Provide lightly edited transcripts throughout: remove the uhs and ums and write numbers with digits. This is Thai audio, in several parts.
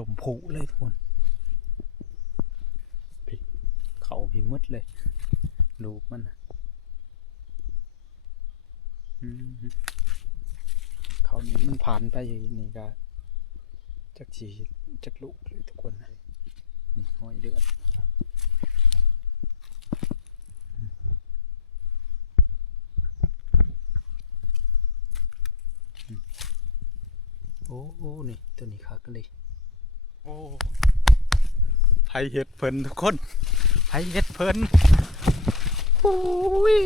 ลมผุเลยทุกคนเขาพี่มืดเลยลูกมันเขานี้มันผ่านไปนี่ก็จักชีจักลูกเลยทุกคนนี่ห้อยเลือดโอ้นี่ตัวนี้คักเลยโอ้ไผเห็ดเพิ่นทุกคนไผเห็ดเพิ่นโอ้ย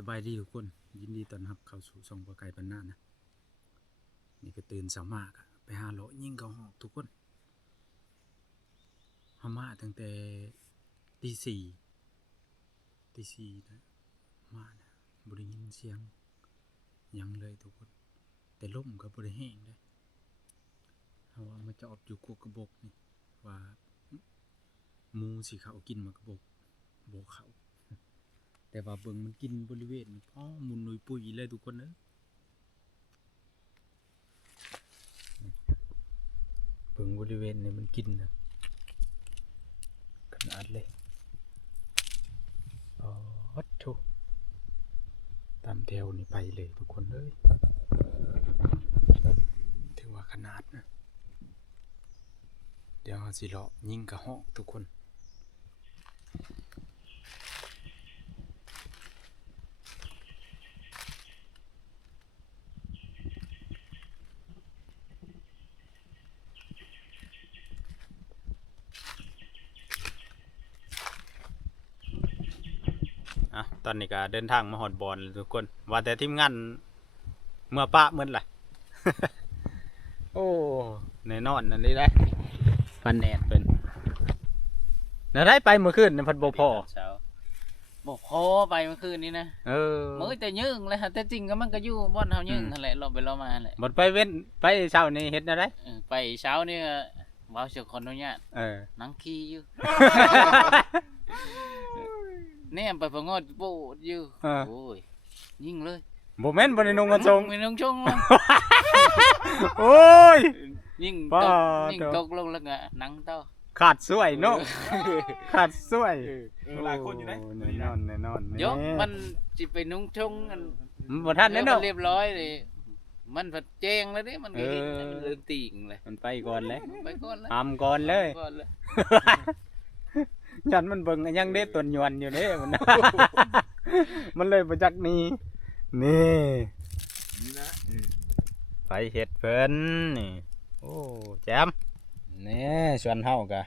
สบายดีทุกคนยินดีต้อนรับเข้าสู่ช่องปลาไก่บรรณานะนี่ก็ตื่นสามากไปหาเลาะยิ่งเกาหอกทุกคนหามาตั้งแต่ตีสี่นะมานะบริยินเสียงยังเลยทุกคนแต่ล่มกับบริแห้งเลยเอาว่ามาจอดอยู่กกระบอกนี่ว่ามูสิเขากินมากระบอกโบเขาแต่ว่าเบิ่งมันกินบริเวณพ่อมุนนุยปุ๋ยเลยทุกคนเนอะเบิ่งบริเวณนี้มันกินนะขนาดเลยอ๋อโถตามแถวนี่ไปเลยทุกคนเลยถือว่าขนาดนะเดี๋ยวสิเลาะยิงกระหอกทุกคนตอนนี้ก็เดินทางมาหอดบอลทุกคนว่าแต่ทีมงานเมื่อปะเหมือนไร โอ้แน่นอนนั่นนี่ได้ฟันแดดเป็นน่าได้ไปเมื่อคืนในพัดบ่พอบอกพอไปเมื่อคืนนี้นะมื้อแต่ยืงเลยฮะแต่จริงก็มันก็อยู่บ่อนเฮายืงนั่นแหละเราไปเรามาแหละบ่ไปเว้นไปเช้านี้เฮ็ดอะไรไปเช้านี่เว้าสิขออนุญาตนั่งขี้อยู่เนี่ยไปประงดโบดอยู่โอ้ยยิงเลยบ่แม่นบ่ได้นุ่งกระทงไม่นุ่งชงโอ้ยยิงตกลงแล้วก็หนังต่อขาดสวยเนาะขาดสวยหลายคนอยู่ไหนแน่นอนยกมันสิไปนุ่งชงกันบ่ทันแน่เนาะเรียบร้อยเลยมันผัดแจ้งแล้วดิมันก็เห็นมันเริ่มติ่งเลยมันไปก่อนเลยไปก่อนเลยทำก่อนเลยยันมันเบิ่งยังเด็ดตัวนวลอยู่เด้มันมันเลยประจักษ์นี่นะไปเห็ดเพิ่นนี่โอ้แจมนี่ชวนเฮากะ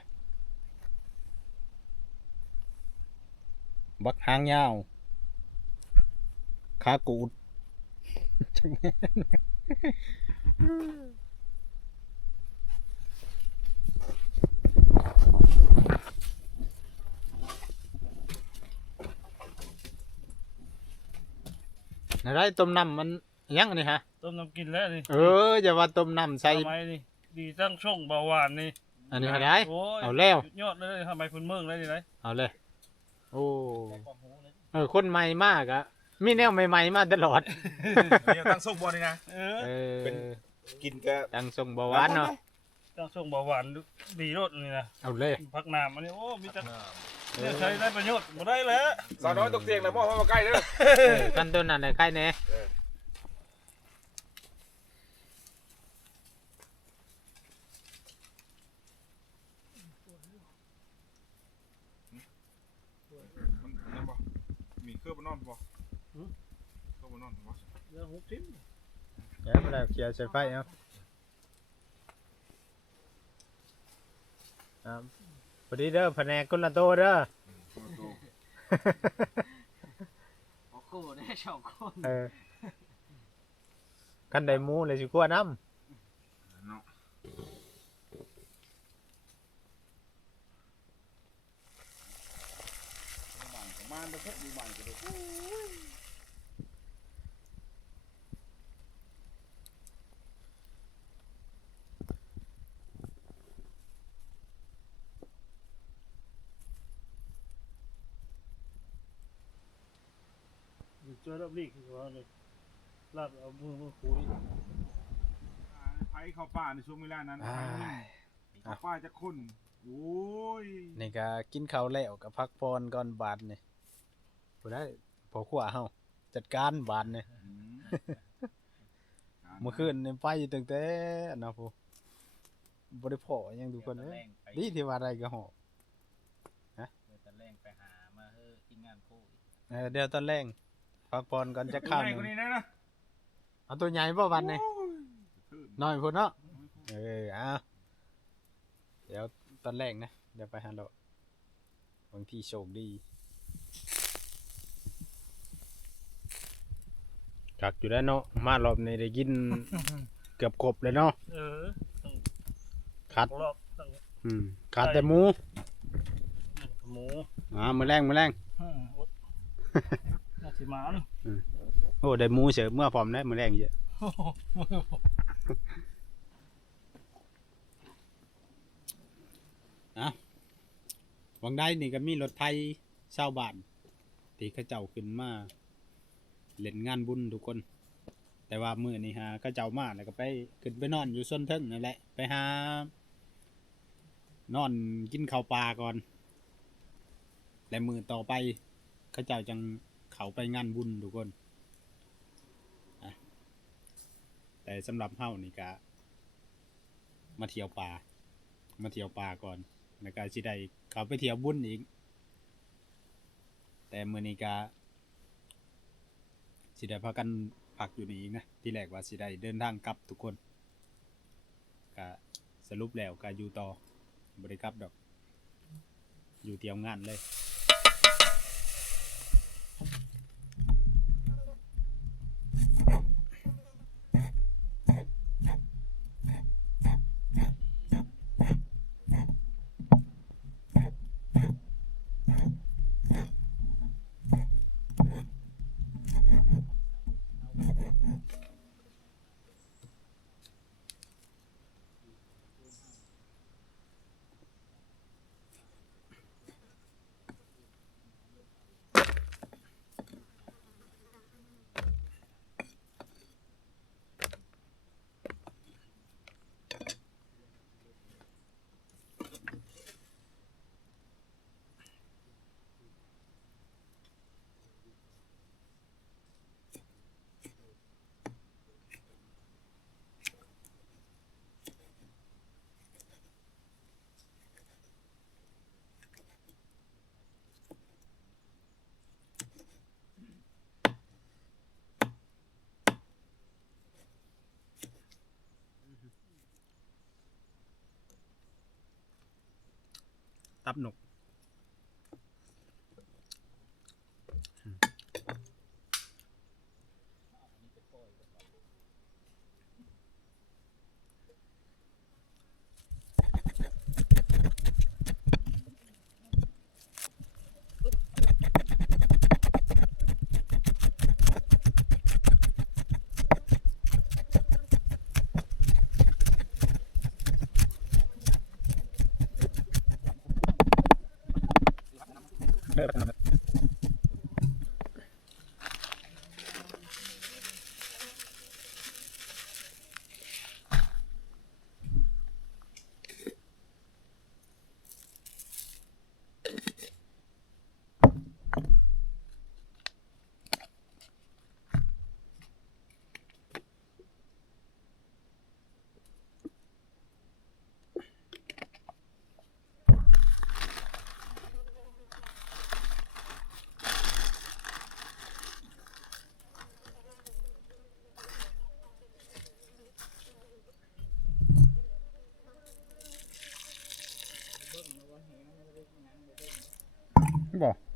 บักหางยาวขากูดอะไรต้มน้ำมันยังนี่ฮะต้มน้ำกินแล้วนี่อย่าว่าต้มน้ำใส่ทำไมนี่ดีตั้งช่องเบาหวานนี่อันนี้อะไรเอาแล้วยอดเลยทำไมคุณเมืองได้ดีไรเอาเลยโอ้คนใหม่มากอะมีแนวใหม่ๆมาตลอดตั้งช่องบอลนี่นะเป็นกินก็ตั้งช่องเบาหวานเนาะตั้งช่องเบาหวานดีรสนี่นะเอาเลยพักน้ำอันนี้โอ้มีแต่เนี่ยใช้ได้ประโยชน์หมดได้แล้วสาวน้อยตกเตียงแล้วมองมาใกล้เลยกันต้นนั่นใกล้แน่มีเครื่องบนนอนป่ะเครื่องบนนอนป่ะเรื่องหุบทิ้งเดี๋ยวมาแล้วเกี่ยวใส่ไฟเอาพอดีเด้อแผนกกุลโตเด้อโอ้โหได้สองคนกันได้หมูเลยสิกลัวน้ำ เจอรับลีกคือว่าเลยลาดเอามือคุย ไผเข้าป่าในช่วงเวลานั้นเข้าป่าจะคนโอ้ย นี่ก็กินข้าวแล้วก็พักผ่อนก่อนบาดนี่บ่ได้พอขวาเฮาจัดการบาดนี่เมื่อคืนนี่ไปตั้งแต่นะพูบ่ได้พ้อหยังทุกคนเอ้ยดีที่ว่าได้ก็หอบ เดี๋ยวตะแรงไปหามาเฮ้อทีมงานคู่อีก เดี๋ยวตอนแรงพักผ่อนก่อนจะข้าวห ใหญ่ นึ ก ง ว่านี้นะ เอาตัวใหญ่บ่วันนี้ โอ้ย น้อยพุ่นเนาะเดี๋ยวตอนแรกนะเดี๋ยวไปหาเราบางทีโชคดีกักอยู่ได้เนาะมารอบนี้ได้กิน เกือบครบเลยเนาะ ขาด รอบตั้ง ขาดแต่หมู หมู มื้อแรงน่าสิมาเนาะ โอ้ได้หมูเสือเมื่อพร้อมได้มื้อแรงเยอะวังได้นี่ก็มีรถไทยชาวบ้านที่เขาเจ้าขึ้นมาเล่นงานบุญทุกคน แต่ว่ามื้อนี้ฮะเขาเจ้ามาแล้วก็ไปขึ้นไปนอนอยู่ส่วนเทิงนั่นแหละไปหานอนกินข้าวปลาก่อนและมื้อต่อไปเขาเจ้าจังเข้าไปงานบุญทุกคนแต่สำหรับเฮานี่ก็มาเที่ยวป่าก่อนแล้วก็สิได้เข้าไปเที่ยวบุญอีกแต่มื้อนี้ก็สิได้พากันพักอยู่นี่อีกนะที่แรกว่าสิได้เดินทางกลับทุกคนก็สรุปแล้วก็อยู่ต่อบ่ได้กลับดอกอยู่เที่ยวงานเลยตับหนก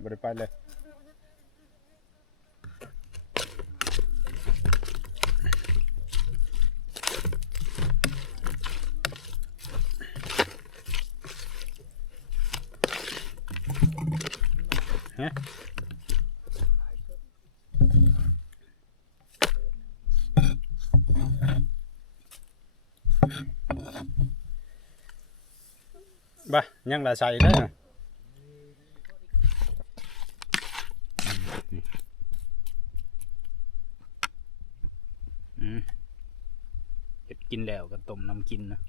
บ่ได้ไปเลยฮะบ่ยังละใส่เลยนะ กินแล้วก็ต้มน้ำกินนะ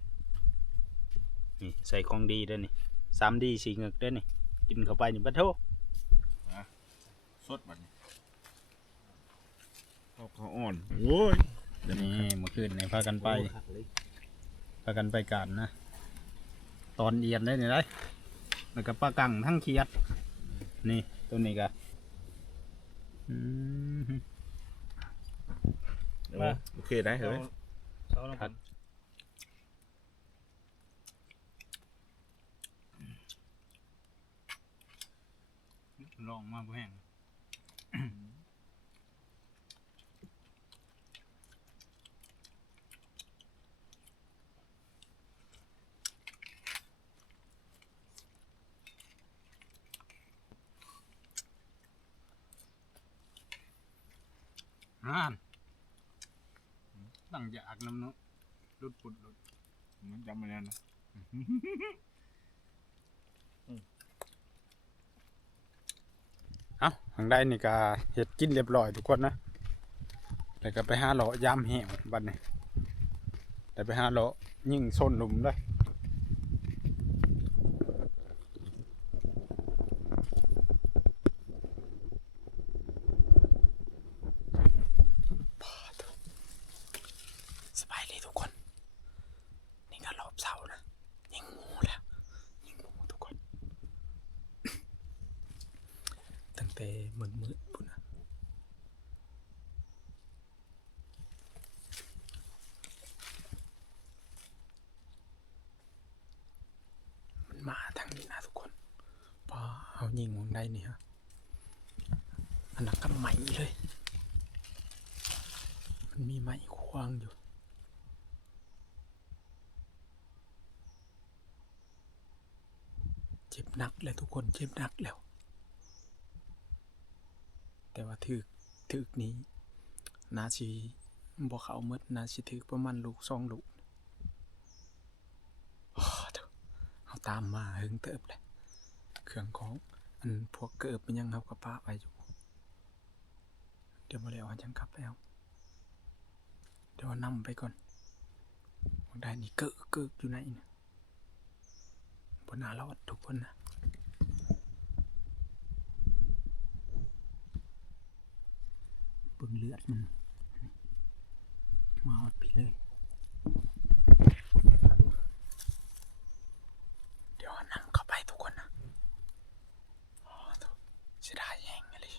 นี่ใส่ของดีด้วยนี่3D สีเงึกด้วยนี่กินเข้าไปนี่ปะโถ สดมัน เขาอ่อนโอ้ย นี่เมื่อคืนนี่พากันไปกันนะตอนเอียนได้นี่ได้แล้วก็ปลากังทั้งเคียดนี่ตัวนี้ก็โอเคได้เหรอ เช้าแล้ว ครับ ลองมาบ่แห้งตั้งอยากน้ำเนาะรุดปุดรุด มันจำไม่ได้นะ เอ้าทางใดนี่ก็เฮ็ดกินเรียบร้อยทุกคนนะแล้วก็ไปหาเลาะยามแห้งบัดนี้แต่ไปหาเลาะยิ่งส้นหลุมเลยสบายเลยทุกคนนี่ก็รอบเสานะยิงหมูแล้วยิงหมูทุกคน ตั้งแต่มืดพุ่นนะมันมาทางนี้นะทุกคนพอเอายิงวงได้นี่ฮะอันนั้นก็ไหมเลย มันมีไหมควางอยู่เจ็บหนักเลยทุกคนเจ็บหนักแล้วแต่ว่าถึกนี้นาชีบ่เขาเมดนาชีถึกประมาณลูก2 ลูกเอาตามมาหึงเติบเลยเครื่องของอันพวกเกิบมันยังเอากระป้าไปอยู่เดี๋ยวมาแล้วจังกลับแล้วเดี๋ยวนำไปก่อนได้นี่เกิกอยู่ไหนเนี่ยบนหน้ารอดทุกคนนะเบิ่งเลือดมันมาอดพี่เลยเดี๋ยวนำเข้าไปทุกคนนะเสียดายแห้งเลย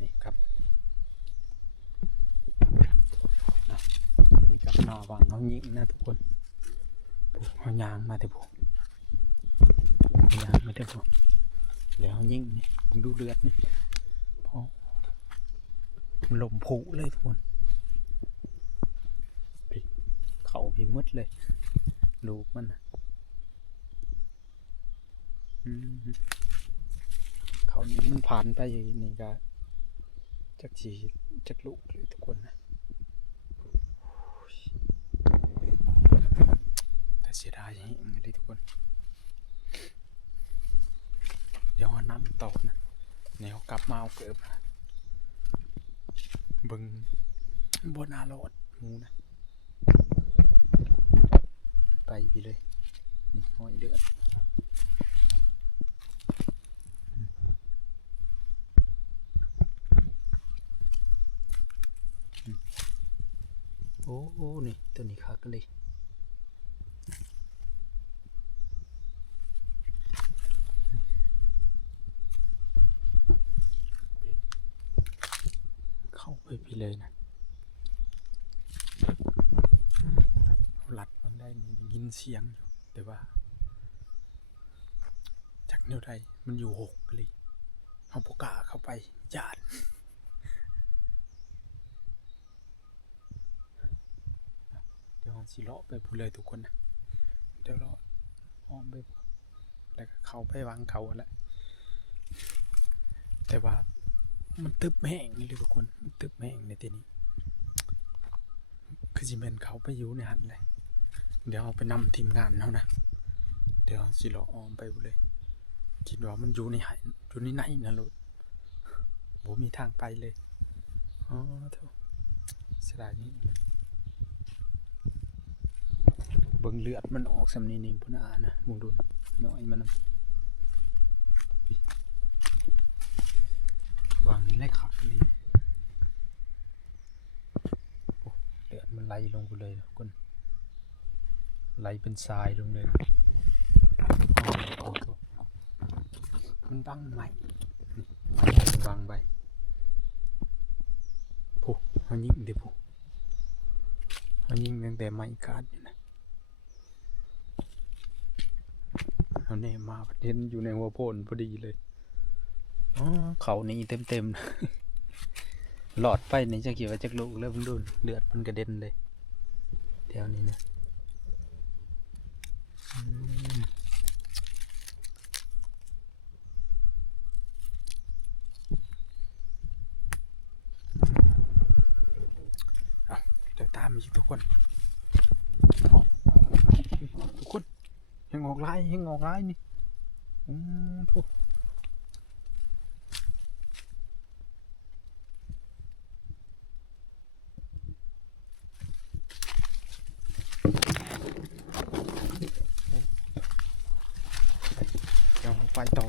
นี่ครับนี่ครับนอวางเขายิงนะทุกคนเขายางมาแต่พวกยางมาแต่พวกเดี๋ยวเขายิงนี่ดูเลือดนี่พอหล่มผุเลยทุกคนเขาพิมดเลยลูกมันนะเขานี้มันผ่านไปนี่ก็จักลูกเลยทุกคนนะแต่เสียดายอย่างนี้เลยทุกคนเดี๋ยวน้ำตกนะเดี๋ยวกลับมาเอาเกิบนะบึงบนอาโรดหมูนะไปเลยนี่ห้อยเดือดโอ้นี่ตัวนี้คักเลยเข้าไปพี่เลยนะหลัดมันได้นี่ได้ยินเสียงอยู่แต่ว่าจากแนวใดมันอยู่6เลยเอาปกาเข้าไปญาติ สิเลาะไปพูดเลยทุกคนนะเดี๋ยวเราอ้อมไปแล้วก็เข้าไปวางเขาแหละแต่ว่ามันตึบแห้งนี่เลยทุกคนมันตึบแห้งในทีนี้คือจิเมนเขาไปอยู่ในหันเลยเดี๋ยวเอาไปนำทีมงานเขานะเดี๋ยวสิเลาะอ้อมไปพูดเลยคิดว่ามันอยู่ในหันอยู่ในไหนนะลูกผมมีทางไปเลยอ๋อเถอะเสียดายนี่เบิ่งเลือดมันออกสำนีนี่พุ่นอานะมองดูน้อยมันวางนี่ไล่ขับนี่โอ้เลือดมันไหลลงกูเลยทุกคนไหลเป็นทรายลงเลยมันบังไหมบังไปผู้มันยิงเดี๋ยวผู้มันยิงตั้งแต่ไม้กาดอยู่นะเอาแน่มาประเด็นอยู่ในหัวโพนพอดีเลยอ๋อเขานี่เต็มหลอดไปนี่จะเกี่ยวกับจักรลูกแล้วมันดูเลือดมันกระเด็นเลยแถวนี้นะเดี๋ยวตามอีกทุกคนยังออกไล่นี่ทุกยังไปต่อ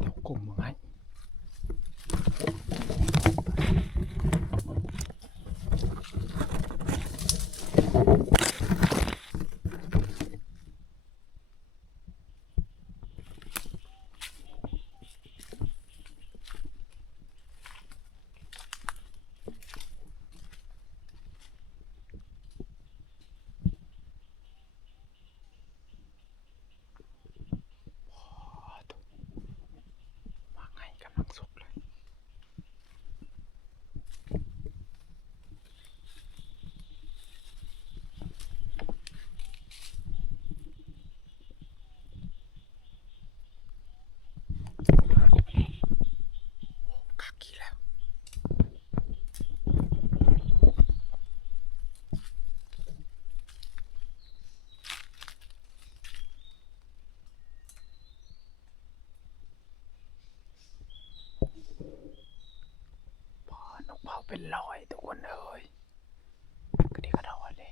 เดี๋ยวกลุ่มมึงให้เป็นรอยทุกคนเลยก็ดีกระโดดเลย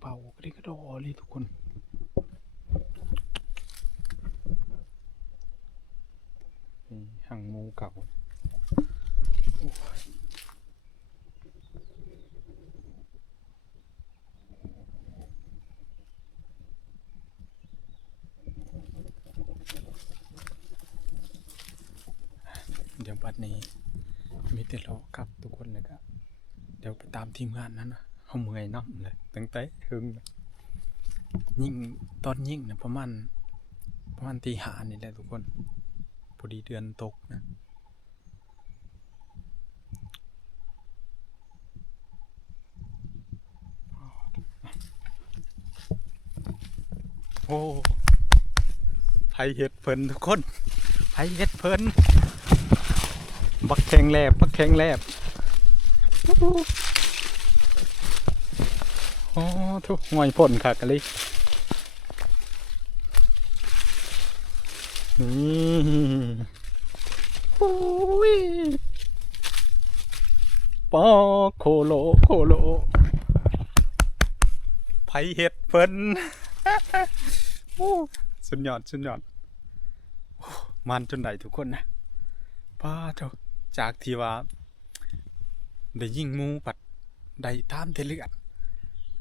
เป่าก็ดีกระโดดเลยทุกคนนี่หางงูเก่าเดี๋ยวบัดนี้มีแต่รอกลับทุกคนเลยครับเดี๋ยวไปตามทีมงานนั้นนะเขาเมื่อยน้ำเลยตั้งแต่ถึงยิ่งตอนยิ่งนะประมาณตีห้านี่แหละทุกคนพอดีเดือนตกนะโอ้ไฟ เฮ็ดเพิ่นทุกคนไผเฮ็ดเพิ่นบักแข็งแลบบักแข็งแลบโอ้ทุกห่วยพ่นคักกะลินี่โอ้ยปอโคโลโคโลไผเฮ็ดเพิ่น โอ้สุดยอดสุดยอดโอ้มันจนได้ทุกคนนะป้าเถอะจากที่ว่าได้ยิงหมูปัดได้ตามแต่เลือด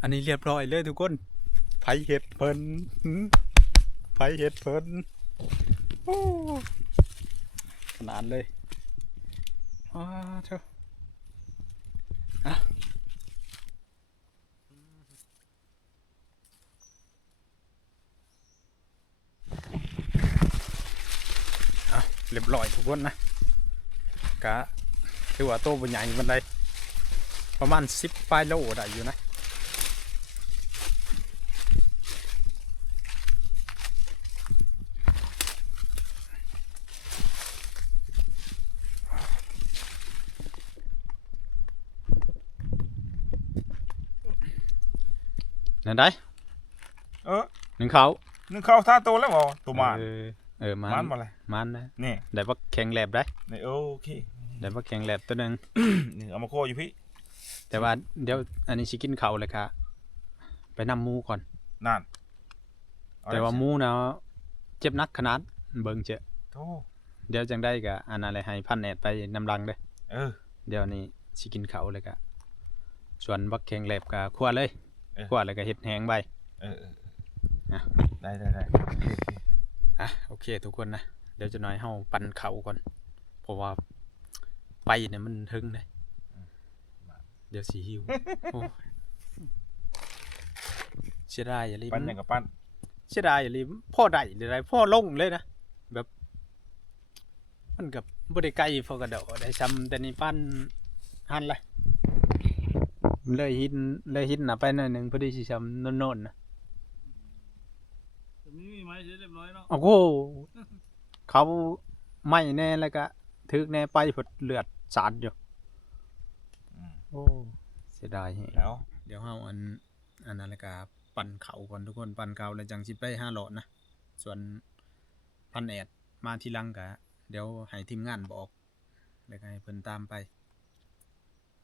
อันนี้เรียบร้อยเลยทุกคนไผเฮ็ดเพิ่นไผเฮ็ดเพิ่นโอ้ขนาดเลยป้าเถอะอ่ะเรียบร้อยทุกคนนะกะถือว่าโตบ่ใหญ่บันไดประมาณ10 ปลายโลได้อยู่นะนั่นได้ เออ หนึ่งเขา นึงเข้าท่าโตแล้วบ่ตัวมา มัน มันบ่อะไร มันนะ นี่ ได้บักแข็งแลบได้ นี่โอเค ได้บักแข็งแลบตัวหนึง นี่เอามาโคอยู่พี่ แต่ว่าเดี๋ยวอันนี้สิกินเขาวเลยค่ะไปนำหมูก่อน นั่น แต่ว่าหมูนะเจ็บนักขนาดเบิ่งเจ้ โธ่ เดี๋ยวจังได้กะอันอะไรให้พันแอดไปนำรังเด้อ เออ เดี๋ยวนี้สิกินเขาวเลยกะส่วนบักแข็งแลบกะคั่วเลยคั่วแล้วก็เฮ็ดแห้งใบ เออ นะ ได้โอเคทุกคนนะเดี๋ยวจะน้อยเฮาปั่นเขาก่อนเพราะว่าไปเนี่ยมันถึงเด้เดี๋ยวสิหิวโอ้ยเสียดายอย่าลืม ปั้นอย่างกับปั้น เสียดายอย่าลืมพ่อได้หรือไรพ่อลงเลยนะแบบมันกับบริไกลพอกระโดดได้ซ้ำแต่นี่ปั้นหันเลยเลยหินนะไปหน่อยหนึ่งพอดีสิซ้ำโน่นๆนะ แต่มีไม้เสร็จเรียบร้อยเนาะ โอ้โหเขาไม่แน่แล้วก็ทึกแน่ไปผดเลือดสาดอยู่โอ้เสียดายแฮะ แล้ว เดี๋ยวเฮาอันนั้นแล้วก็ปั่นเขาก่อนทุกคนปั่นเขาแล้วจังสิไป5 หลอดนะส่วนพันแอดมาทีหลังก็เดี๋ยวให้ทีมงานบอกแล้วก็ให้เพิ่นตามไป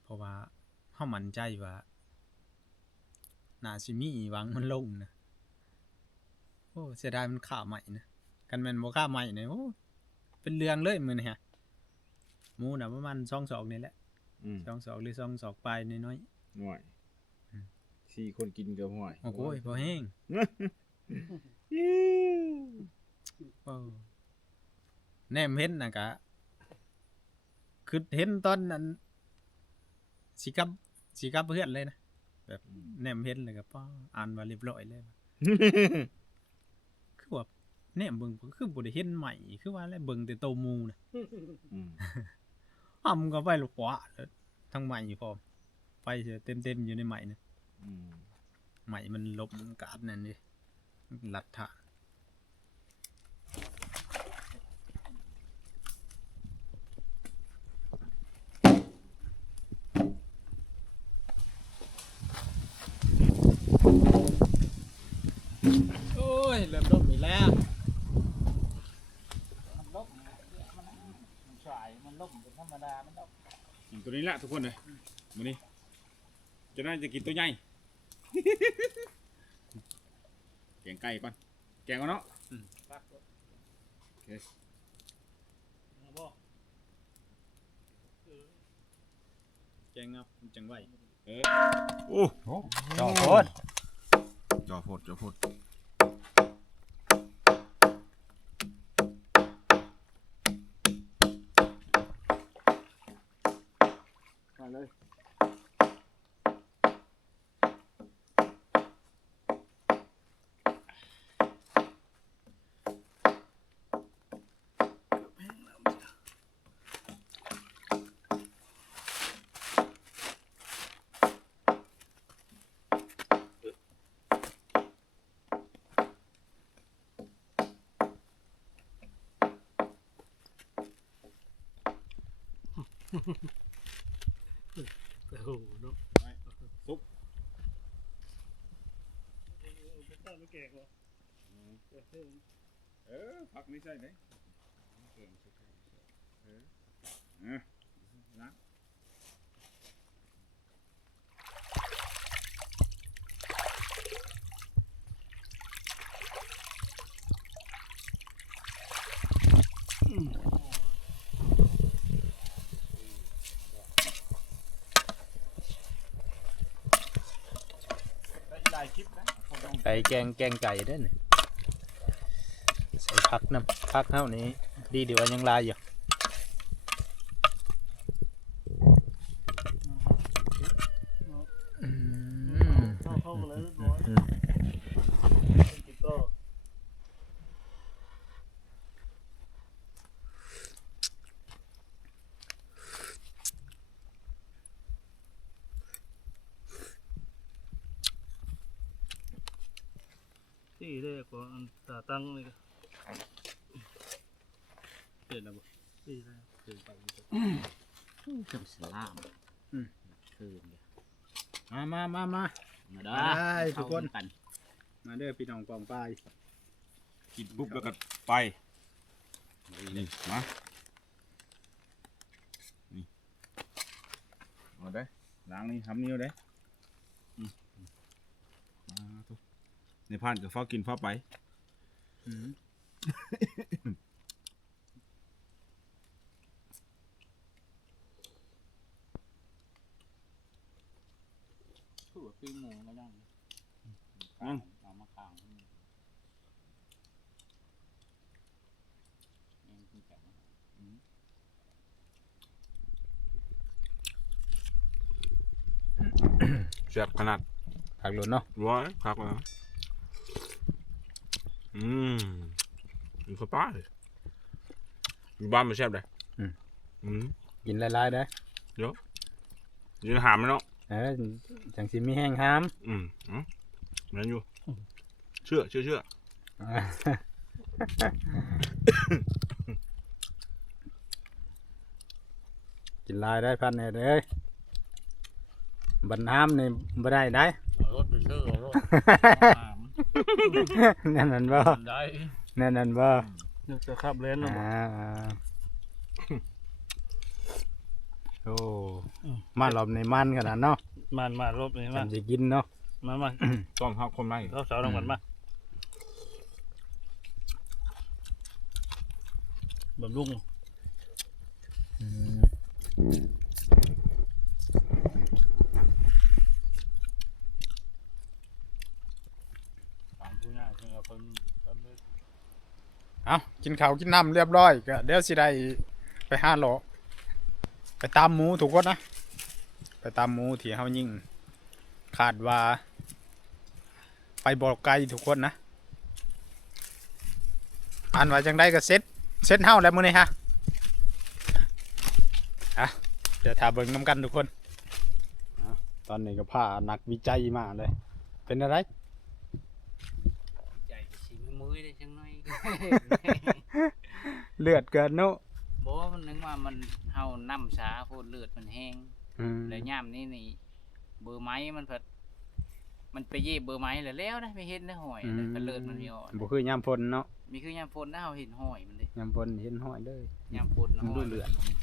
เพราะว่าเฮามั่นใจว่าน่าสิมีหวังมันลงนะโอ้เสียดายมันข่าวใหม่นะกันแม่นบ่ข่าวใหม่เนี่ยโอ้เป็นเรื่องเลยมื้อนี้ฮะหมูน่ะประมาณ2 ศอกนี่แหละ2 ศอกหรือ2 ศอกปลายน้อย หน่วย4 คนกินกับห่วย ๆโอ้โหพอแห้งโอ้แนมเห็นน่ะกะคือเห็นตอนนั้นสิกลับเพื่อนเลยนะแบบแนมเห็นเลยก็ป้ออ่านว่าเรียบร้อยเลยคือว่าแนมเบิ่งคือบ่ได้เห็นใหม่คือว่าแล้วเบิ่งแต่โตหมูน่ะก็ไปลูกขวาทั้งใหม่พร้อมไปเสียเต็มๆอยู่ในใหม่นะใหม่มันลบกาดนั่นดิลัดถะโอ้ยเริ่มลบอีกแล้ว มันล่มมันสายมันล่มเป็นธรรมดามันล่ม กินตัวนี้แหละทุกคนเลยมื้อนี้จะน่าจะกินตัวใหญ่ แกงไก่ก่อนแกงก่อนเนาะ ปักรถ โอเค เอาบ่ แกงครับจังไว้ โอ้ จอโคตร จอโพดไปเลย โ โอ้โหเนาะ ซุป ตั้งไม่แก่กว่าผักนี่ใช่ไหมเก่งสุดล้าง หลายคลิปนะ ไก่แกงไก่เด้อนี่ใส่ผักน้ำผักเท่านี้ดีดีว่ายังลายอยู่เข้ากันเลยเรียบร้อยติดต่อที่ได้กว่าอันตาตั้งเลยก็เปลี่ยนแล้วบ่ที่ได้คือไป ขึ้นสลามคืนเดียว มา มาเด้อ ได้ทุกคน เข้ากัน มาเด้อพี่น้องกองปลาย กินปุ๊บแล้วก็ไปนี่มานี่เอาได้ล้างนี่ทำนิ้วได้มาทุกในพานกับฟ้ากินฟ้าไปถั่วปิ้งหมูก็ได้เอามาข้างเองกินแข็ง แซ่บขนาด ผักหลุนเนาะ ร้อยพักแล้วมันก็ป้าเลยอยู่บ้านมันแซ่บเลยกินหลายๆได้อ ยืนหามมันเนาะ จังสิมีแห้งห้าม นั่นอยู่เชื่อ กินหลายได้พันเนี่ยเด้อบันห้ามนี่บ่ได้ได้ รถไปซื้อรถ นั่นบ่ ได้ นั่นบ่ จะขับเลนแล้ว โอ้มาหลอมในมันขนาดเนาะ มารบนี่ มั มาน จะกินเนาะ มา ต้องหักคนไหม เราสาวรางวัลมาบำรุงตามผู้ง่ายคือคน เอากินข้าวกินน้ำเรียบร้อยก็เดี๋ยวสิได้ไปหาหลอไปตามหมูถูกคนนะไปตามหมูที่เฮายิ่งขาดว่าไปบอกไกลทุกคนนะอ่านว่าจังได้ก็เซ็ตเฮาแล้วมื้อนี้ฮะเดี๋ยวถาเบิ่งน้ำกันทุกคนตอนนี้ก็พานักวิจัยมาเลยเป็นอะไร ใจสิมือได้จังหน่อย เลือดเกินเนาะ บ่มันนึกว่ามันเฮาน้ำสาโพดเลือดมันแห้งแล้วย่ามนี่เบอร์ไม้มันผัดมันไปเย่เบอร์ไม้แล้วนะไม่เห็นได้หอยก็เลือดมันมีอ่อน บ่คือยามพลเนาะ มีคือยามฝนนะเฮาเห็นหอยมันเด้ ยามพลเห็นห้อยเด้อย ามฝนหอย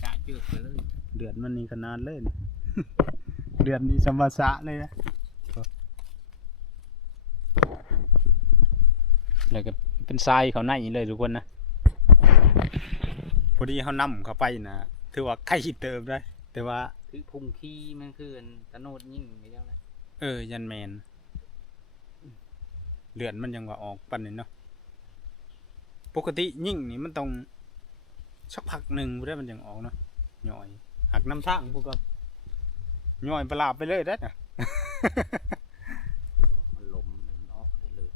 กะเจือกไปเลย เลือดมันนี่ขนาดเลยนี่ เลือดนี่สมวาสะเลยนะแล้วก็เป็นทรายเขาในเลยทุกคนนะพอดีเขานำเข้าไปนะถือว่าใกล้เติมได้แต่ว่า คือพุ่งขี้มันคือตะโนดยิ่งไปแล้วแหละ ยันแมนเลือดมันยังว่าออกปันนี่เนาะปกติยิ่งนี่มันต้องสักพักหนึ่งเพื่อมันยังออกเนาะย่อยหักน้ำทางพวกก็ย่อยประหลาดไปเลยได้น่ะ มันล้มมันออกเลย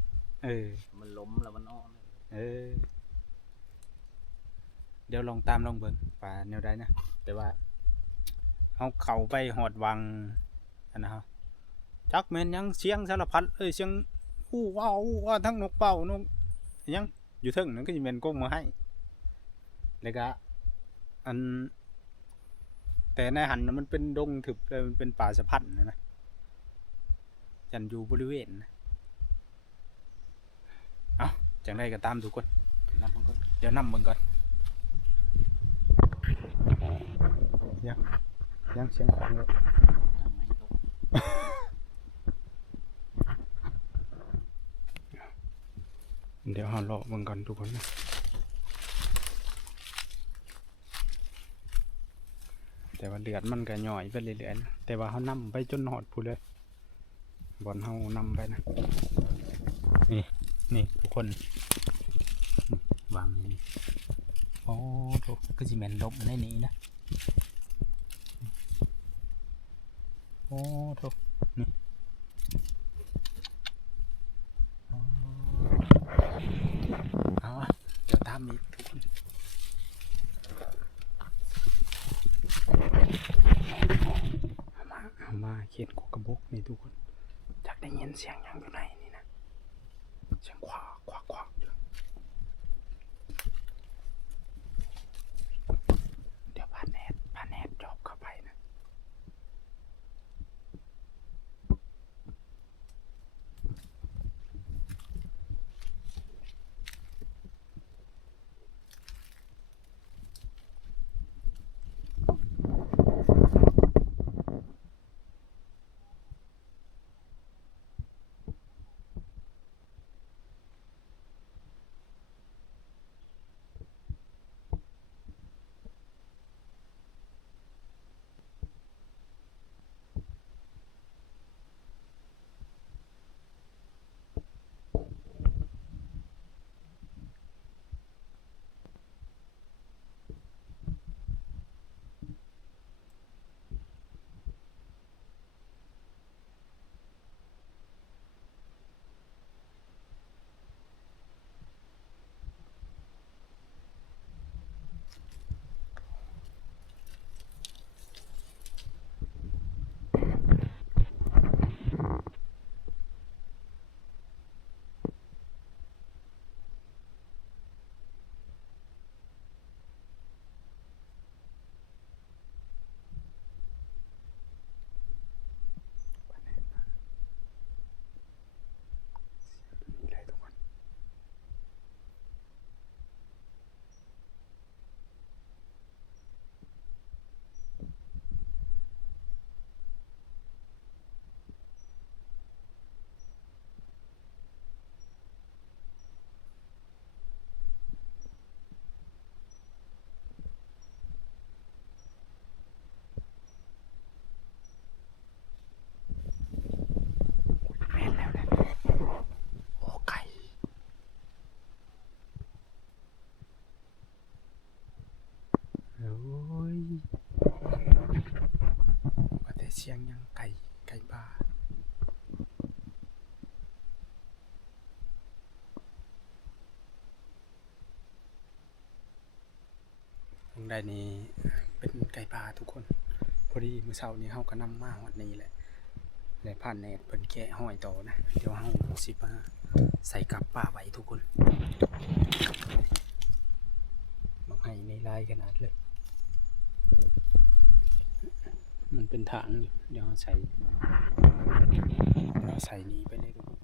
มันล้มแล้วมันออกเลย เดี๋ยวลองตามลองเบิ่งป่าแนวใดนะแต่ว่าเอาเข้าไปหอดวังอันนะฮะจักแม่นยังเสียงสารพัดเสียงอู้ว้าวทั้งนกเป่านกยังอยู่เทึงนั่นก็สิแม่นกงมาให้แล้วก็อัน แต่ในหันน่ะมันเป็นดงทึบเลยมันเป็นป่าสะพันนะยันอยู่บริเวณนะเอาจังได้ก็ตามทุกคน นำมันก็ เดี๋ยวนำมึงก่อนยังเสียงของเลย ทำไมตก เดี๋ยวเราเลาะมึงก่อนทุกคนนะแต่ว่าเดือดมันก็ย่อยไปเรื่อยๆนะแต่ว่าเขานำไปจนหอดพูเลยบอนเขานำไปนะนี่ทุกคนวางนี่โอ้โหก็สิแมนลบในนี้นะโอ้โหนี่เอาอะเดี๋ยวตามอีกทุกคนเอามาเขียนกกระบอกนี่ทุกคนจากได้ยินเสียงยังอยู่ไหนนี่นะเสียงขวาอยู่เดี๋ยวพาแนทจอบเข้าไปนะนี่เลยทุกคนแม่นแล้วนะโอ้ไก่โอ้ยว่าแต่เสียงยังไก่ป่าตรงใดนี้เป็นไก่ป่าทุกคนพอดีมื้อเช้านี้เฮาก็นำมาฮอดนี้แหละและผ่านแนตเพิ่นแกะห้อยต่อนะเดี๋ยวเฮาสิมาใส่กลับป่าไว้ทุกคนบังให้ในลายขนาดเลยมันเป็นทางอยู่เดี๋ยวเราใส่นี้ไปเลยทุกคน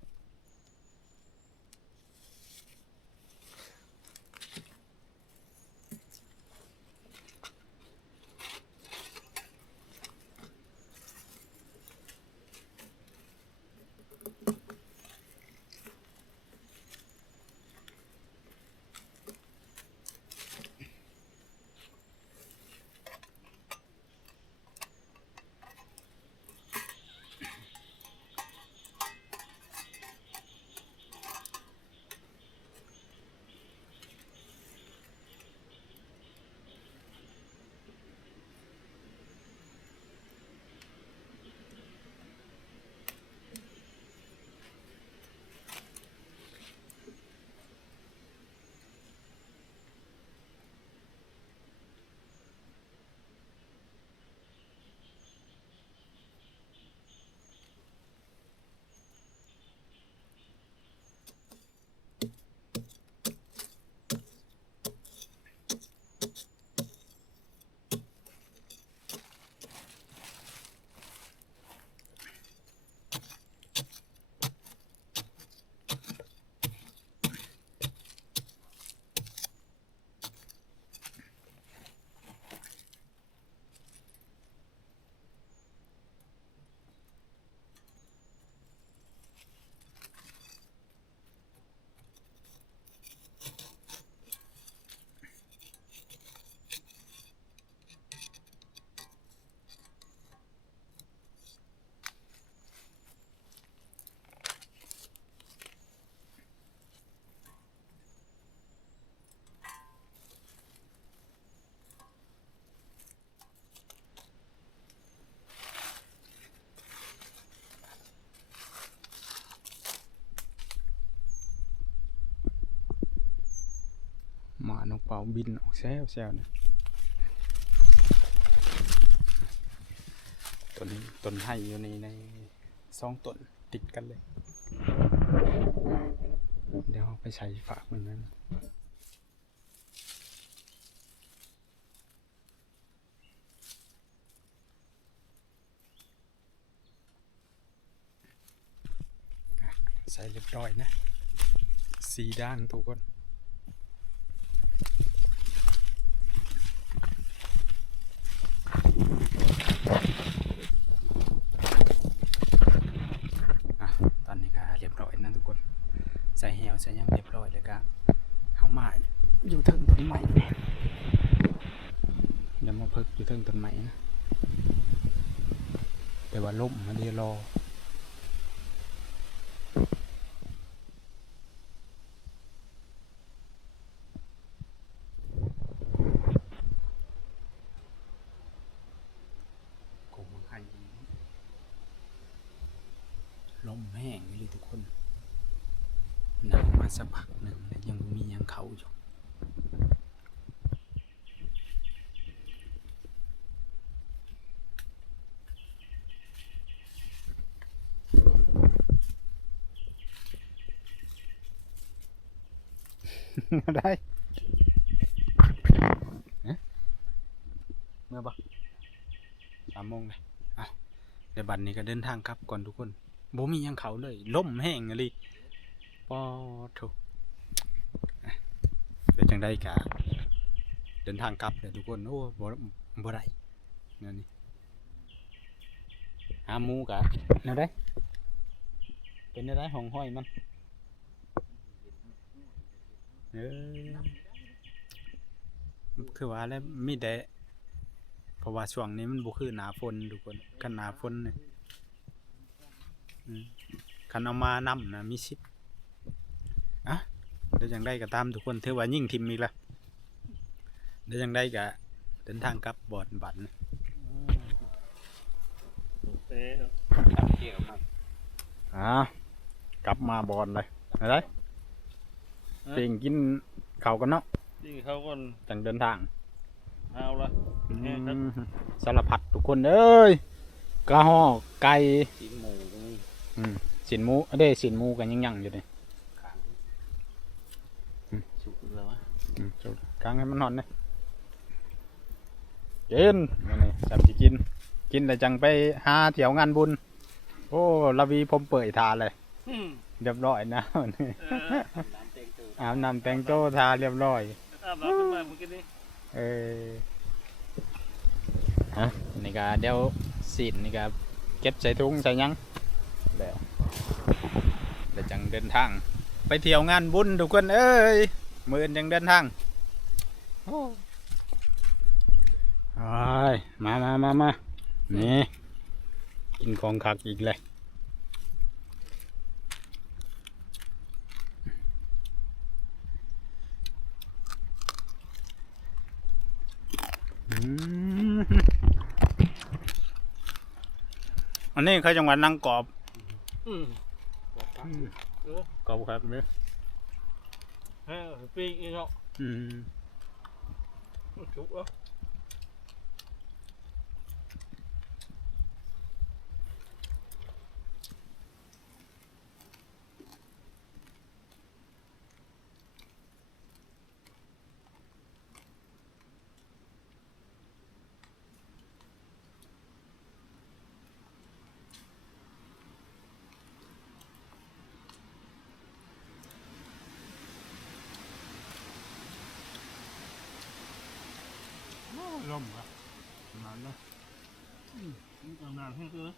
นกเป่าบินออกแซวนะต้นนี้ต้นไผ่อยู่ใน2 ต้นติดกันเลย เดี๋ยวไปใช้ฝากมันนั้นใส่เรียบร้อยนะ4 ด้านทุกคนตอนนี้ก็เรียบร้อยนะทุกคนใส่แหวใส่ยังเรียบร้อยเลยก็เอามาอยู่ถึงต้นไม้อย่ามาเพิกอยู่ถึงต้นไม้นะแต่ว่าล่มมาเดียวรอลมแห้งเลยทุกคนหนาวมาสักพักหนึ่งแล้วยังมียังเขาอยู่ ได้เมื่อปะ3 โมงเลยเดี๋ยวบัดนี้ก็เดินทางกลับก่อนทุกคนบ่มียังเขาเลยล่มแห้งเลยปอทุกเป็นจังได้กะเดินทางกลับเลยทุกคนโอ้บ่ได้นั่นนี่หาหมูกะนั่นได้เป็นได้ห้องห้อยมันคือว่าแล้วมีแต่เพราะว่าช่วงนี้มันบ่คือหน้าฝนทุกคนกันหน้าฝนเนี่ยคันเอามานำนะมีสิทธิ์เดี๋ยวยังได้ก็ตามทุกคนถือว่ายิ่งทิมอีกแล้วเดี๋ยวยังได้ก็เดินทางกลับบอดบันกลับมาบอลเลยอะไรเป่งกินข้าวกันเนาะ นี่เขาก่อน จังเดินทาง เอาละ สารพัดทุกคนเอ้ยกระหอกไก่ กินหมูตรงนี้ สินหมูเด้สินหมูกันยังอยู่เลย สุกแล้ววะ กลางให้มันนอนเลยกินนี่จำที่กินแต่จังไปหาเที่ยวงานบุญโอ้ละวีผมเปิดทาเลยเรียบร้อยนะอาบน้ำแต่งโตทาเรียบร้อย อาบน้ำขึ้นมาเมื่อกี้นี้ นี่ก็เดี๋ยวสีดนี่ก็เก็บใส่ถุงใส่ยังแล้วเดี๋ยวจังเดินทางไปเที่ยวงานบุญทุกคนเอ้ยมื้ออื่นจังเดินทางมานี่กินของคักอีกเลยอันนี้เขาจังหวัดนางกอบกอบครับเนี่ย ปีกนี่เนาะจุกแล้วร่มอ่ะนานนะนานให้เจอ